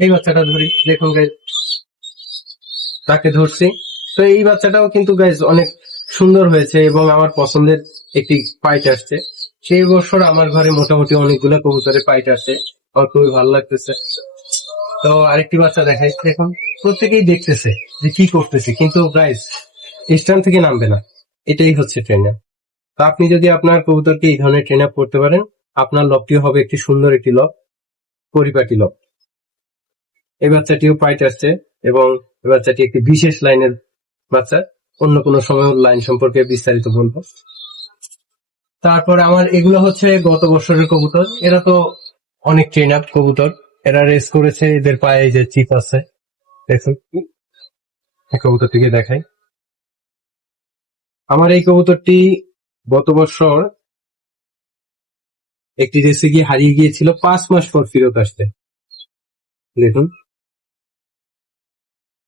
এই বাচ্চাটা ধরি, দেখুন গাইজ, তাকে ধরছি। তো এই বাচ্চাটাও কিন্তু গাইজ অনেক সুন্দর হয়েছে এবং আমার পছন্দের একটি পাইট আসছে। সেই বছর আমার ঘরে মোটামুটি অনেকগুলো কবুতরের পাইট আসে, আমার খুবই ভালো লাগতেছে। তো আরেকটি বাচ্চা দেখাই, দেখুন প্রত্যেকেই দেখতেছে যে কি করতেছে, কিন্তু গাইজ স্ট্যান্ড থেকে নামবে না। এটাই হচ্ছে ট্রেনার। তো আপনি যদি আপনার কবুতরকে এই ধরনের ট্রেন আপ করতে পারেন, আপনার লবটিও হবে একটি সুন্দর একটি লব, পরিপাটি লব। এই বাচ্চাটিও পাইট আসছে এবং এই বাচ্চাটি একটি বিশেষ লাইনের বাচ্চা। অন্য কোনো সময় ওর লাইন সম্পর্কে বিস্তারিত বলবো। তারপরে আমার এগুলো হচ্ছে গত বছরের কবুতর। এরা তো অনেক ট্রেন আপ কবুতর, এরা রেস করেছে, এদের পায়ে এই যে চিপ আছে, দেখুন। এই কবুতরটিকে দেখাই। আমার এই কবুতরটি গত বছর একটি রেসে গিয়ে হারিয়ে গিয়েছিল, 5 মাস পর ফেরত আসতে। দেখুন